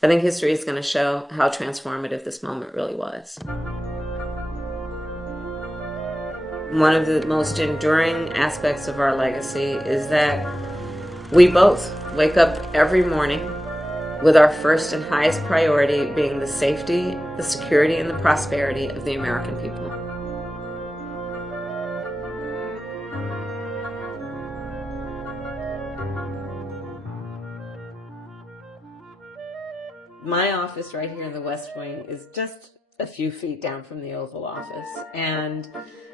I think history is going to show how transformative this moment really was. One of the most enduring aspects of our legacy is that we both wake up every morning with our first and highest priority being the safety, the security, and the prosperity of the American people. My office right here in the West Wing is just a few feet down from the Oval Office, and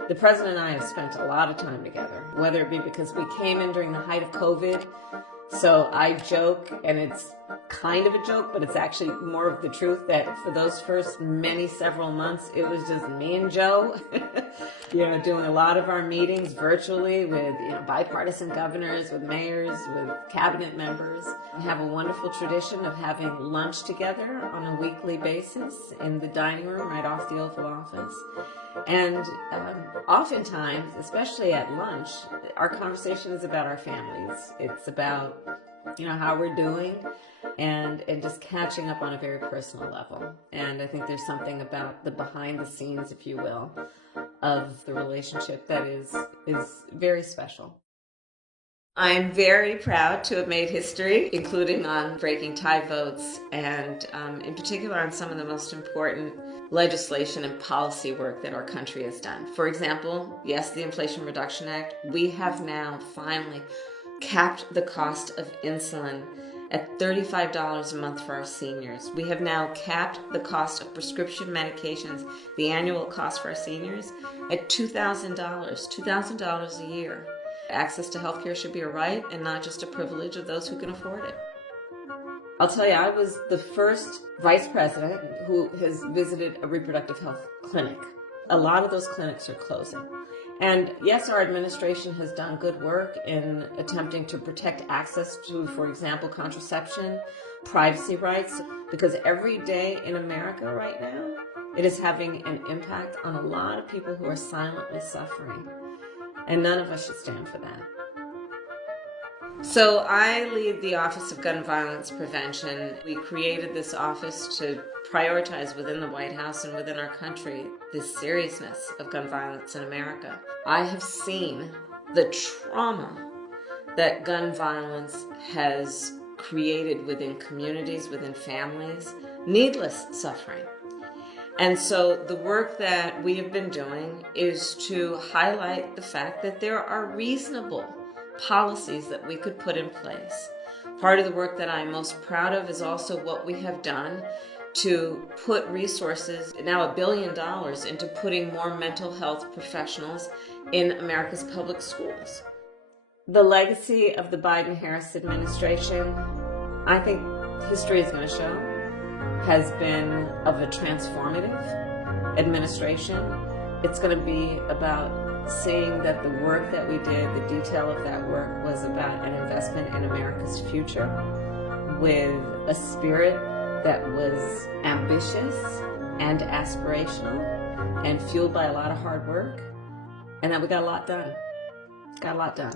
the President and I have spent a lot of time together, whether it be because we came in during the height of COVID. So I joke, and it's kind of a joke, but it's actually more of the truth, that for those first several months, it was just me and Joe, doing a lot of our meetings virtually with, bipartisan governors, with mayors, with cabinet members. We have a wonderful tradition of having lunch together on a weekly basis in the dining room right off the Oval Office. And oftentimes, especially at lunch, our conversation is about our families. It's about, how we're doing and just catching up on a very personal level. And I think there's something about the behind the scenes, if you will, of the relationship that is very special. I'm very proud to have made history, including on breaking tie votes and in particular on some of the most important legislation and policy work that our country has done. For example, yes, the Inflation Reduction Act. We have now finally capped the cost of insulin at $35 a month for our seniors. We have now capped the cost of prescription medications, the annual cost for our seniors, at $2,000 a year. Access to healthcare should be a right and not just a privilege of those who can afford it. I'll tell you, I was the first vice president who has visited a reproductive health clinic. A lot of those clinics are closing. And yes, our administration has done good work in attempting to protect access to, for example, contraception, privacy rights, because every day in America right now, it is having an impact on a lot of people who are silently suffering. And none of us should stand for that. So I lead the Office of Gun Violence Prevention. We created this office to prioritize within the White House and within our country the seriousness of gun violence in America. I have seen the trauma that gun violence has created within communities, within families, needless suffering. And so the work that we have been doing is to highlight the fact that there are reasonable policies that we could put in place. Part of the work that I'm most proud of is also what we have done to put resources, now $1 billion, into putting more mental health professionals in America's public schools. The legacy of the Biden-Harris administration, I think history is going to show, has been of a transformative administration. It's going to be about seeing that the work that we did, the detail of that work, was about an investment in America's future with a spirit that was ambitious and aspirational and fueled by a lot of hard work, and that we got a lot done. Got a lot done.